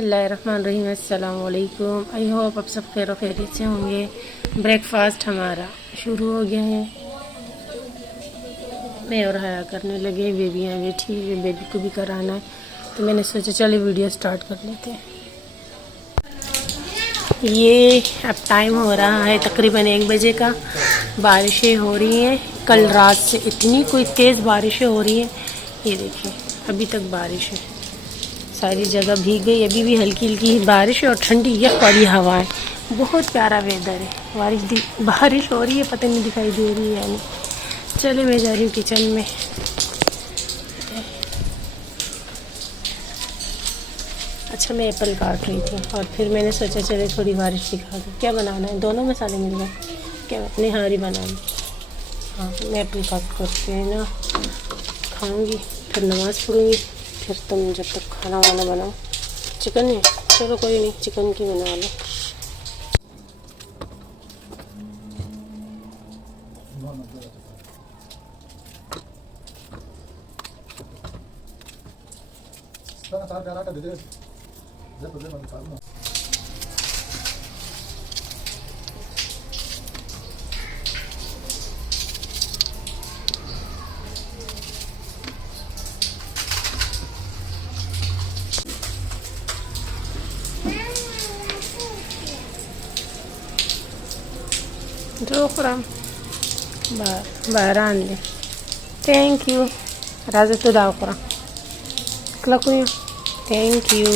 बिस्मिल्लाहिर्रहमानिर्रहीम। अस्सलाम वालेकुम। आई होप आप सब खैर खैरियत से होंगे। ब्रेकफास्ट हमारा शुरू हो गया है। मैं और हया करने लगे, बेबियाँ बैठी हुई, बेबी को भी कराना है तो मैंने सोचा चले वीडियो स्टार्ट कर लेते हैं। ये अब टाइम हो रहा है तकरीबन 1 बजे का। बारिशें हो रही हैं, कल रात से इतनी कोई तेज़ बारिशें हो रही हैं। ये देखिए अभी तक बारिश है, सारी जगह भीग गई। अभी भी हल्की हल्की बारिश है और ठंडी यख वाली हवा है। बहुत प्यारा वेदर है। बारिश हो रही है, पता नहीं दिखाई दे रही है या नहीं। चले मैं जा रही हूँ किचन में। अच्छा मैं एप्पल काट रही थी और फिर मैंने सोचा चले थोड़ी बारिश दिखा दूँ। क्या बनाना है, दोनों मसाले मिल गए। क्या निहारी बनाऊँ? हाँ मैं एप्पल काट करके ना खाऊँगी, फिर नमाज़ पढ़ूँगी, फिर तुम जब तक खाना वाना बनाओ। चिकन है, चलो कोई नहीं, चिकन की बना लो। Dokram barande. Thank you. Raza tu dokram. Klakuya. Thank you.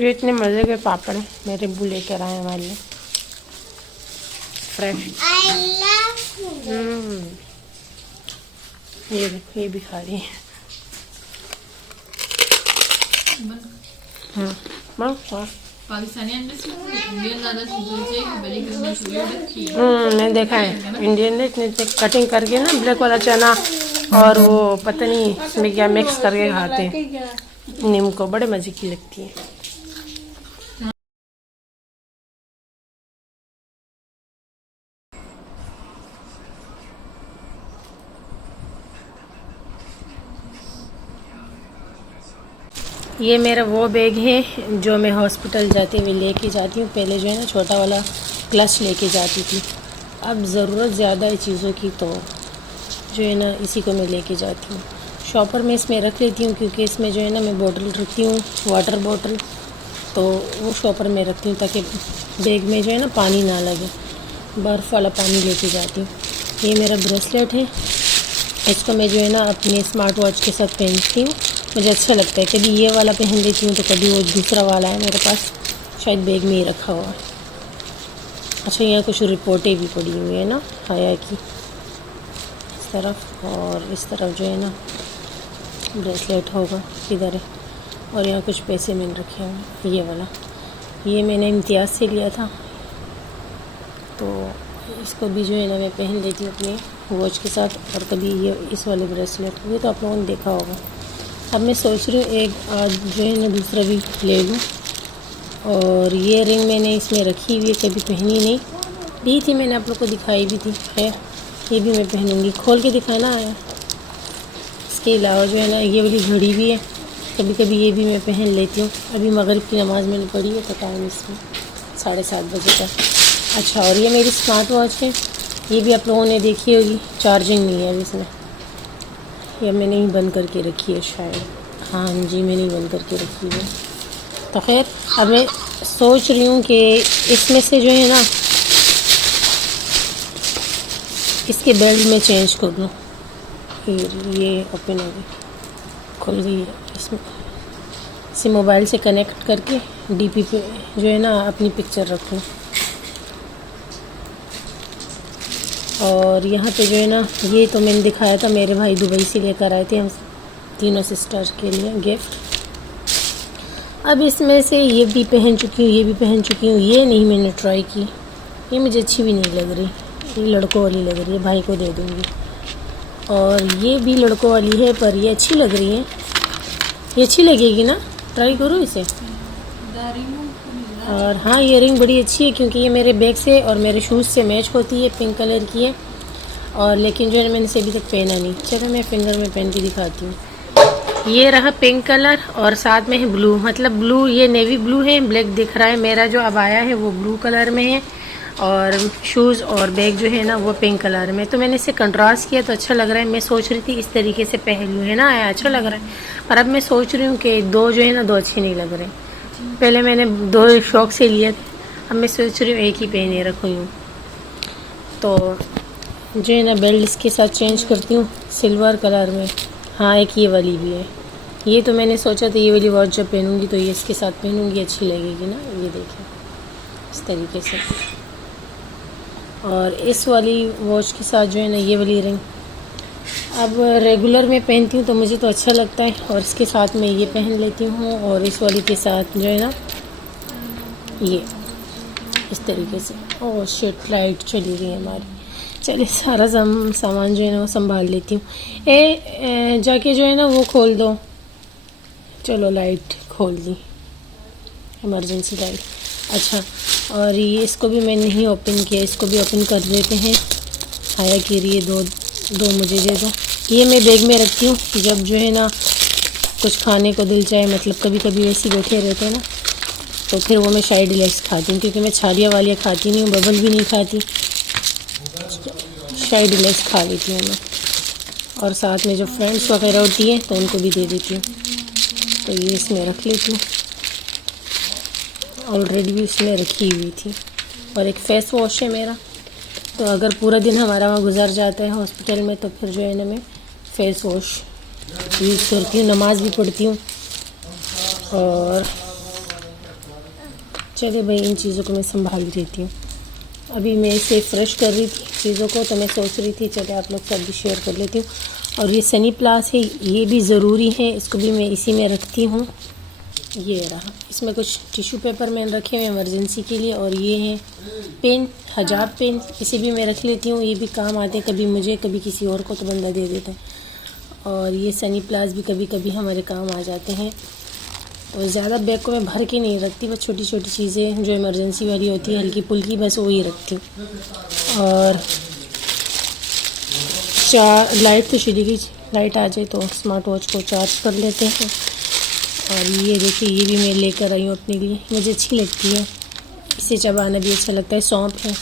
ये इतने मज़े के पापड़ हैं, मेरे अब्बू लेकर आए हमारे लिए फ्रेश। ये भी खा रही है। मैंने देखा है इंडियन ने इतने कटिंग करके ना ब्लैक वाला चना और वो पता नहीं इसमें क्या मिक्स करके खाते हैं। नीम को बड़े मज़े की लगती है। ये मेरा वो बैग है जो मैं हॉस्पिटल जाते हुए लेके जाती हूँ। पहले जो है ना छोटा वाला क्लच लेके जाती थी, अब ज़रूरत ज़्यादा है चीज़ों की तो जो है ना इसी को मैं लेके जाती हूँ। शॉपर में इसमें रख लेती हूँ क्योंकि इसमें जो है ना मैं बोतल रखती हूँ, वाटर बोतल, तो वो शॉपर में रखती हूँ ताकि बैग में जो है ना पानी ना लगे। बर्फ़ वाला पानी लेके जाती हूँ। ये मेरा ब्रेसलेट है, इसको मैं जो है ना अपने स्मार्ट वॉच के साथ पहनती हूँ। मुझे अच्छा लगता है, कभी ये वाला पहन लेती हूँ तो कभी वो दूसरा वाला है मेरे पास, शायद बैग में ही रखा हुआ है। अच्छा यहाँ कुछ रिपोर्टें भी पड़ी हुई है ना हया की, इस तरफ और इस तरफ जो है ना ब्रेसलेट होगा किधर है, और यहाँ कुछ पैसे मैंने रखे हुए। ये वाला ये मैंने इम्तियाज़ से लिया था तो इसको भी जो है ना मैं पहन लेती हूँ अपने वॉच के साथ। और कभी ये इस वाले ब्रेसलेट, ये तो आप लोगों ने देखा होगा। अब मैं सोच रही हूँ एक आज जो है ना दूसरा भी ले लूँ। और ये रिंग मैंने इसमें रखी हुई है, कभी पहनी नहीं, दी थी मैंने, आप लोग को दिखाई भी थी। है ये भी मैं पहनूँगी, खोल के दिखाना है। इसके अलावा जो है ना ये वाली घड़ी भी है, कभी कभी ये भी मैं पहन लेती हूँ। अभी मगरिब की नमाज़ मैंने पढ़ी है तो टाइम इसमें 7:30 बजे का। अच्छा और ये मेरी स्मार्ट वॉच है, ये भी आप लोगों ने देखी होगी, चार्जिंग नहीं है अभी इसमें, या मैंने ही बंद करके रखी है शायद। हाँ जी मैंने ही बंद करके रखी है। तो खैर अब मैं सोच रही हूँ कि इसमें से जो है ना इसके बेल्ट में चेंज कर दूँ। ये ओपन हो गई, खुल गई है। इसमें इसे मोबाइल से कनेक्ट करके डीपी पे जो है ना अपनी पिक्चर रखूँ। और यहाँ पे जो है ना ये तो मैंने दिखाया था, मेरे भाई दुबई से लेकर आए थे हम तीनों सिस्टर्स के लिए गिफ्ट। अब इसमें से ये भी पहन चुकी हूँ, ये भी पहन चुकी हूँ। ये नहीं मैंने ट्राई की, ये मुझे अच्छी भी नहीं लग रही, ये लड़कों वाली लग रही है, भाई को दे दूँगी। और ये भी लड़कों वाली है पर ये अच्छी लग रही है, ये अच्छी लगेगी ना, ट्राई करो इसे। और हाँ, ये रिंग बड़ी अच्छी है क्योंकि ये मेरे बैग से और मेरे शूज़ से मैच होती है, पिंक कलर की है। और लेकिन जो है मैंने इसे अभी तक पहना नहीं। चलो मैं फिंगर में पहन के दिखाती हूँ। ये रहा पिंक कलर और साथ में है ब्लू, मतलब ब्लू, ये नेवी ब्लू है, ब्लैक दिख रहा है। मेरा जो अब आया है वो ब्लू कलर में है और शूज़ और बैग जो है ना वो पिंक कलर में। तो मैंने इसे कंट्रास्ट किया तो अच्छा लग रहा है। मैं सोच रही थी इस तरीके से पहन लूँ, है ना, अच्छा लग रहा है। पर अब मैं सोच रही हूँ कि दो जो है ना, दो अच्छे नहीं लग रहे। पहले मैंने दो शौक से लिए, अब मैं सोच रही हूँ एक ही पहने रखूँ यूँ। तो जो है ना बेल्ट इसके साथ चेंज करती हूँ सिल्वर कलर में। हाँ, एक ये वाली भी है। ये तो मैंने सोचा था ये वाली वॉच जब पहनूंगी तो ये इसके साथ पहनूंगी, अच्छी लगेगी ना। ये देखिए इस तरीके से। और इस वाली वॉच के साथ जो है ना ये वाली रिंग, अब रेगुलर में पहनती हूँ तो मुझे तो अच्छा लगता है और इसके साथ में ये पहन लेती हूँ और इस वाली के साथ जो है ना ये इस तरीके से। ओह शिट, लाइट चली गई हमारी। चलिए सारा सामान जो है ना वो संभाल लेती हूँ। जाके जो है ना वो खोल दो। चलो लाइट खोल दी, इमरजेंसी लाइट। अच्छा, और ये इसको भी मैंने नहीं ओपन किया, इसको भी ओपन कर देते हैं। हाया कि ये दो मुझे दे दो। ये मैं बैग में रखती हूँ कि जब जो है ना कुछ खाने को दिल चाहे, मतलब कभी कभी ऐसे बैठे रहते हैं ना, तो फिर वो मैं शाही डिलेक्स खाती हूँ क्योंकि मैं छालिया वालियाँ खाती नहीं हूँ, बबल भी नहीं खाती, शाही डिलेक्स खा लेती हूँ मैं। और साथ में जो फ्रेंड्स वगैरह होती हैं तो उनको भी दे देती हूँ। तो ये इसमें रख लेती हूँ, ऑलरेडी भी इसमें रखी हुई थी। और एक फेस वॉश है मेरा, तो अगर पूरा दिन हमारा वहाँ गुजर जाता है हॉस्पिटल में तो फिर जो है ना मैं फेस वॉश यूज़ करती हूँ, नमाज भी पढ़ती हूँ। और चलिए भाई, इन चीज़ों को मैं संभाल देती हूँ। अभी मैं इसे फ्रेश कर रही थी चीज़ों को, तो मैं सोच रही थी चलिए आप लोग सब भी शेयर कर लेती हूँ। और ये सनी प्लास है, ये भी ज़रूरी है, इसको भी मैं इसी में रखती हूँ। ये रहा, इसमें कुछ टिश्यू पेपर मैंने रखे हुए इमरजेंसी के लिए। और ये है पेन, हजाब पेन, इसे भी मैं रख लेती हूँ, ये भी काम आते हैं, कभी मुझे कभी किसी और को तो बंदा दे देता है। और ये सनी प्लास भी कभी कभी हमारे काम आ जाते हैं। और ज़्यादा बैग को मैं भर के नहीं रखती, बस छोटी छोटी चीज़ें जो इमरजेंसी वाली होती है हल्की फुल्की, बस वही रखती हूँ। और लाइट तो चली गई, लाइट आ जाए तो स्मार्ट वॉच को चार्ज कर लेते हैं। और ये देखिए, ये भी मैं लेकर आई हूँ अपने लिए, मुझे अच्छी लगती है, इसे चबाना भी अच्छा लगता है, सौंफ है।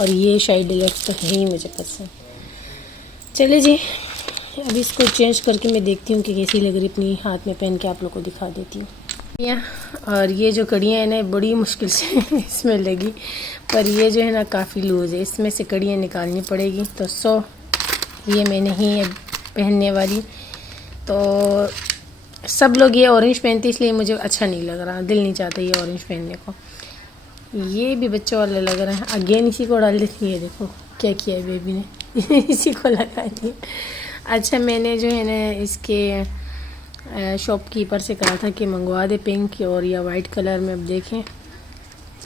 और ये शाही डिलेक्स तो है ही मुझे पसंद। चलिए जी, अभी इसको चेंज करके मैं देखती हूँ कि कैसी लग रही, अपनी हाथ में पहन के आप लोग को दिखा देती हूँ। और ये जो कड़ियाँ हैं ना बड़ी मुश्किल से इसमें लगी, पर ये जो है ना काफ़ी लूज़ है, इसमें से कड़ियाँ निकालनी पड़ेगी। तो ये मैं नहीं है पहनने वाली। तो सब लोग ये ऑरेंज पहनते इसलिए मुझे अच्छा नहीं लग रहा, दिल नहीं चाहता ये ऑरेंज पहनने को। ये भी बच्चों वाले लग रहे हैं, अगेन इसी को डाल देती है। देखो क्या किया है बेबी ने इसी को लगा दिया। अच्छा, मैंने जो है ना इसके शॉपकीपर से कहा था कि मंगवा दे पिंक और या वाइट कलर में। अब देखें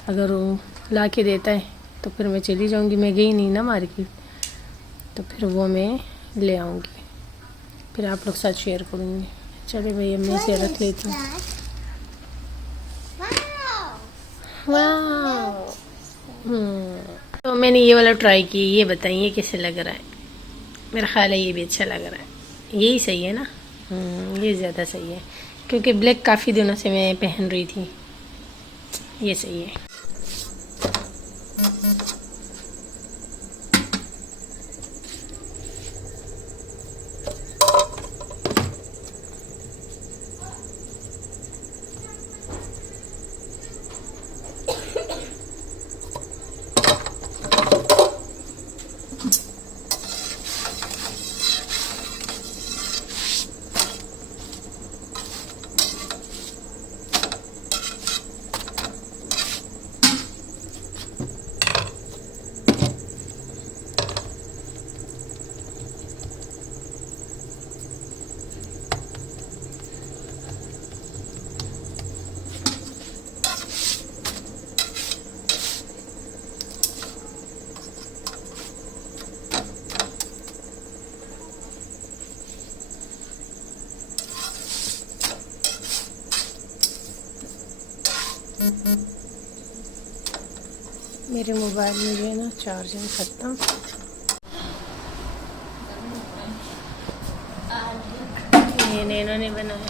अगर वो ला के देता है तो फिर मैं चली जाऊंगी, मैं गई नहीं ना मार्केट, तो फिर वो मैं ले आऊँगी, फिर आप लोग साथ शेयर करूँगी। चलिए भाई, अब मैं इसे रख लेती हूँ। तो मैंने ये वाला ट्राई किया, ये बताइए कैसे लग रहा है। मेरा ख्याल है ये भी अच्छा लग रहा है, यही सही है ना। ये ज़्यादा सही है क्योंकि ब्लैक काफ़ी दिनों से मैं पहन रही थी, ये सही है। मेरे मोबाइल में जो है ना चार्जिंग खत्म। ये नैनो ने बनाया,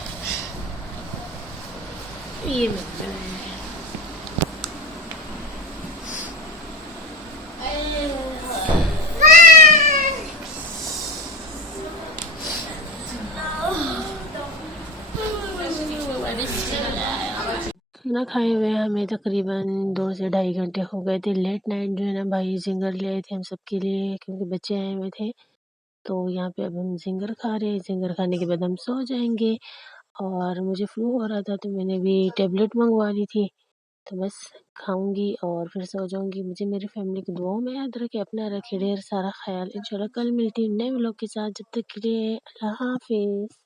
ये मैं बनाया है। खाना खाए हुए हमें तकरीबन 2 से ढाई घंटे हो गए थे। लेट नाइट जो है ना भाई जिंगर ले आए थे हम सबके लिए, क्योंकि बच्चे आए हुए थे। तो यहाँ पे अब हम जिंगर खा रहे हैं। जिंगर खाने के बाद हम सो जाएंगे। और मुझे फ्लू हो रहा था तो मैंने भी टेबलेट मंगवा ली थी। तो बस खाऊंगी और फिर सो जाऊंगी। मुझे मेरी फैमिली की दुआओं में याद रखे, अपना रखे ढेर सारा ख्याल। इंशाल्लाह कल मिलती हूँ नए व्लॉग के साथ। जब तक के लिए अल्लाह हाफिज़।